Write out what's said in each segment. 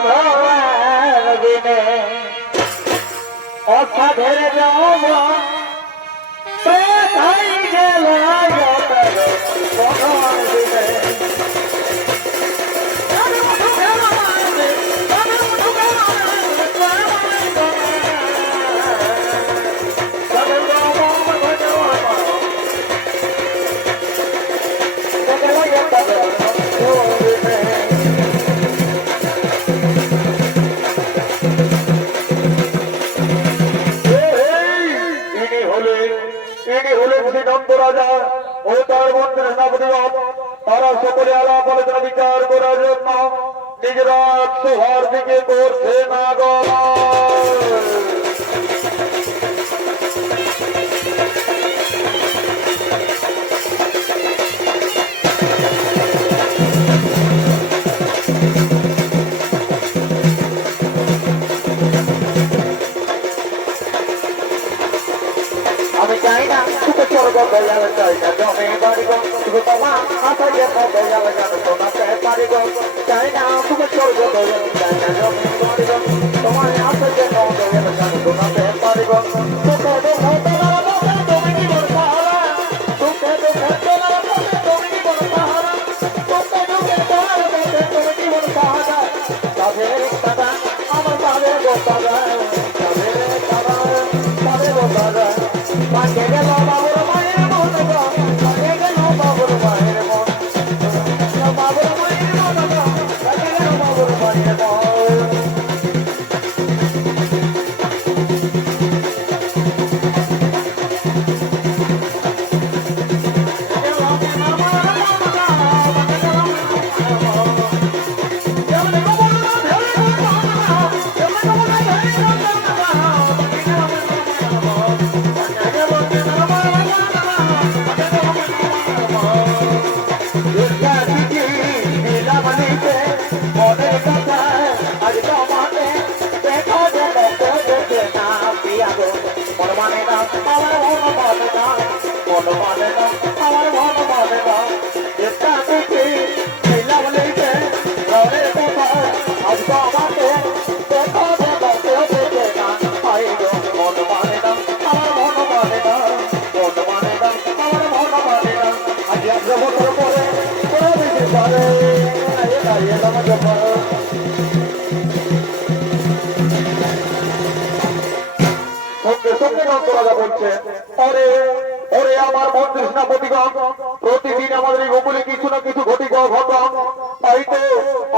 ભગવાન. વિને ઓછા ધેર তারা সকলে আলাপ আলোচনা বিচার করার জন্য নিজেরা সোহার দিকে করছে না আমি তোমার আশা যে শোনাতে পারিব বলছেন ওরে ওরে আমার মন্ত্রী সেনাপতিগণ প্রতিদিন এই গোকুলে কিছু না কিছু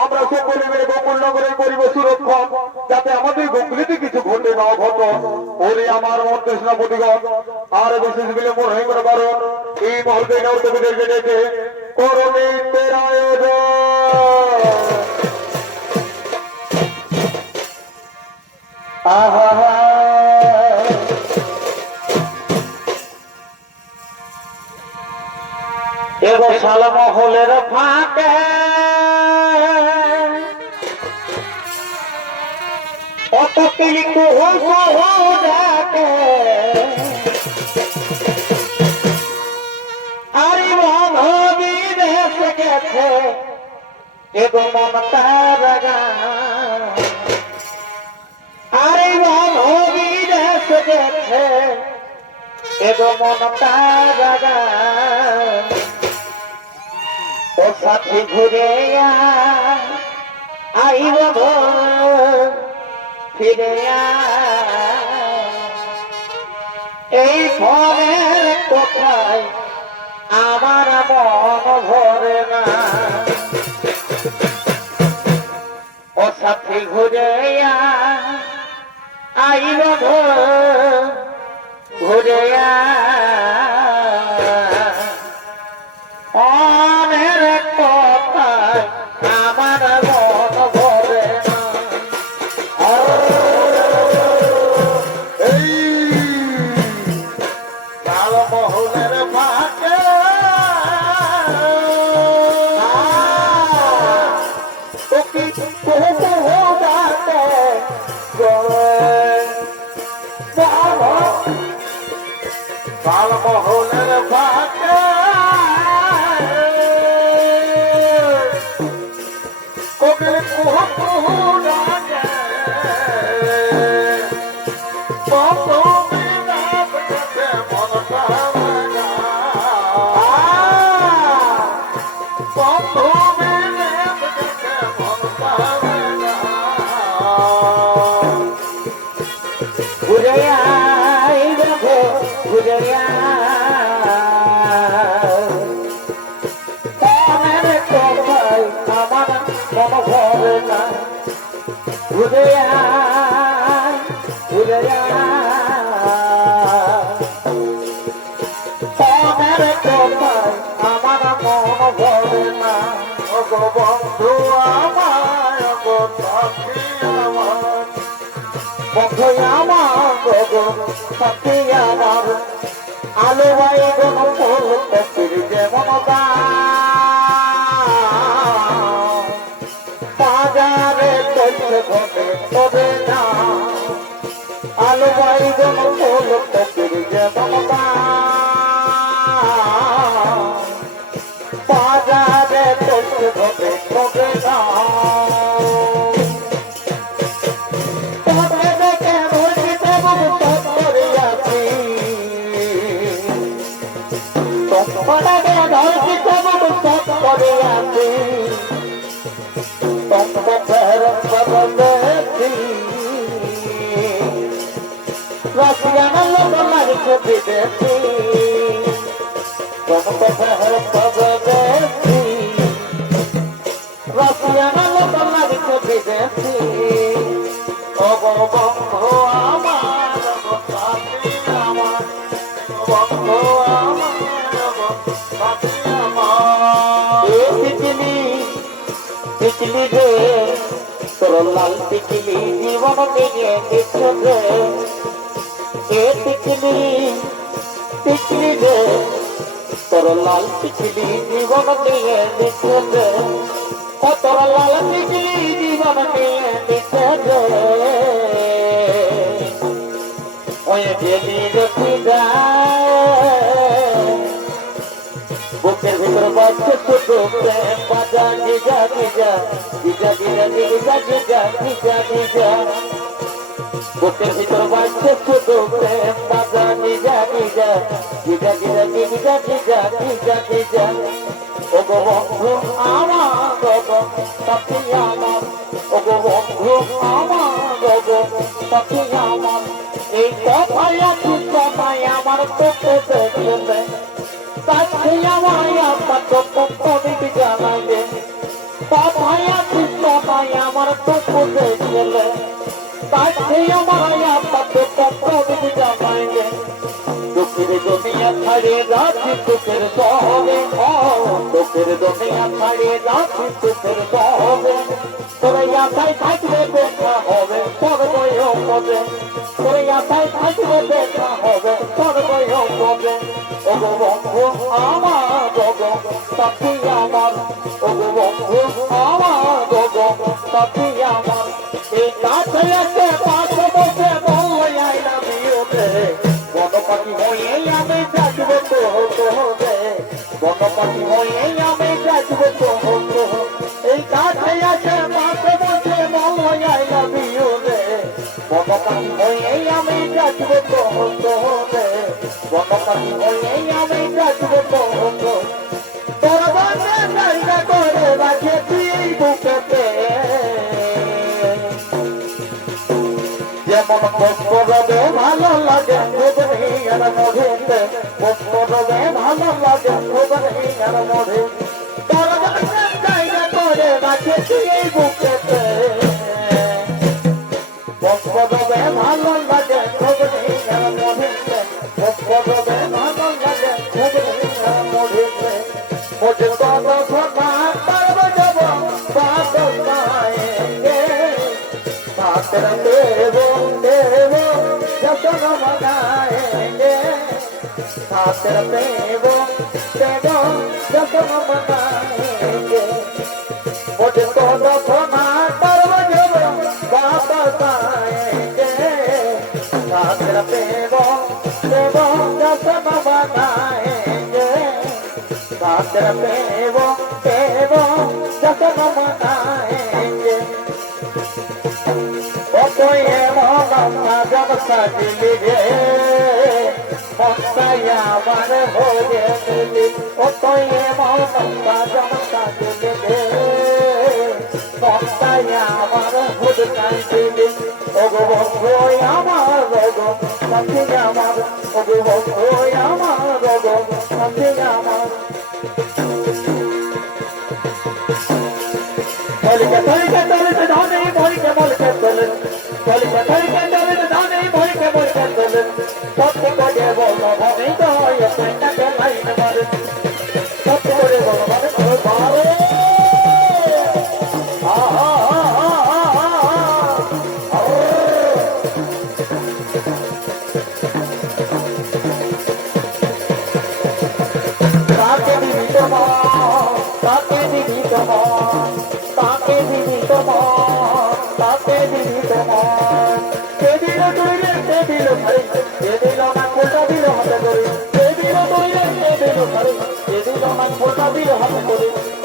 আমরা সকলে মিলে গোকুল নগরের পরিবেশ সুরক্ষা যাতে আমাদের গোকুলিতে কিছু ঘটে। না ঘট ওরে আমার সেনাপতিগণ আর বিশেষ এই নর্তকীদেরকে এগো শালা মহলের ফাঁকে। অত কিলি কুহু কুহু ডাকে। আরে মনবি দেশ গেছে এগো মমতা রাগা আরে মনবি দেশ গেছে এগো মমতা রাগা ও সাথে ঘুরে আইব ফিরে। এই ঘরের কোথায় আমার মন ভরে না ও সাথে ঘুরে আইব ঘুরে লাল মহলের সাথে আমার আলো ভাই গণফল তফির যেমন বাজারে তৈর ঘটে তবে না আলো ভাই গণফল তফির যেমন বা कभी देखी तुम तो हर पग देखी रसिया ना तुम्हारी कभी देखी ओ बम बम हो आमार बाती आमार बम हो आमार बाती आमार ए तितली तितली रे তোর লাল পিকিলি জীবন নিয়ে কিছু রে এ তিতলি তিতলি রে তোর লাল তিতলি জীবন নিয়ে দেখছ রে ও তোর লাল তিতলি জীবন নিয়ে দেখছ রে ওই গেলি দেখি যায় বুকের ভিতর বাজছে ছোট প্রেম বাজা গিজা গিজা গিজা গিজা গিজা গিজা গিজা গিজা বুকের ভিতর বাজছে ছোট প্রেম বাজা গিজা গিজা গিজা গিজা ও গো বন্ধু আমার গো সাথী কাছে আমায় আপনার কমিট জানাইবে দুঃখের দুনিয়া ছাড়িয়ে যাচ্ছি দুঃখের সহবে দুঃখের দুনিয়া ছাড়িয়ে যাচ্ছি দুঃখের সহবে তোরা আশায় থাকলে দেখা হবে পর্বয় হবে তোরা আশায় থাকলে দেখা হবে পর্বয় হবে ও গো বন্ধু, আমার গো সাথী আমার। ও গো বন্ধু, আমার গো সাথী আমার। বনপতি হয়ে আমি যাচ্ব তো হতো এই কাছে আছে মাকে বসে মলাই লাভিও রে বনপতি হয়ে আমি যাচ্ব তো হতো রে বনপতি হয়ে আমি যাচ্ব তো হতো পুষ্পরবে ভালো লাগে মুদনিয়ার মুড়িতে পুষ্পরবে ভালো লাগে মুদনিয়ার মুড়িতে তোর গাছের জায়গা করে রাখেছি এই বুকেতে। পুষ্পরবে ভালো রাতের দেব দেব যখন মনাইবে মোটে তো রথনা করব যাব বাবা পাইবে রাতের দেব দেব যখন মনাইবে রাতের দেব দেব যখন মনাইবে ও তো এমন না যাব সাজিলে মস্তায়া আমার হয়ে দিলি ও তোয়ে মমতা জমতা দিলি রে মস্তায়া আমার হুদ কান দিলি কলিকা কলিকা তাকে দিবি তোমার তাকে দিবি তোমার তাকে দিবি তোমার তাকে দিবি তোমার কে দিল তৈরে কে দিল ভাই? কে দিল না কোটা দিল হাতে করে? কে হাতে করে?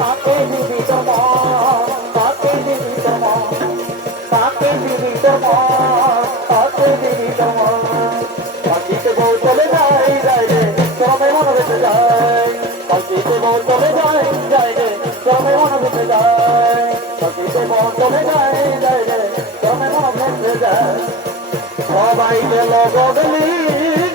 সবাই গেল বদলি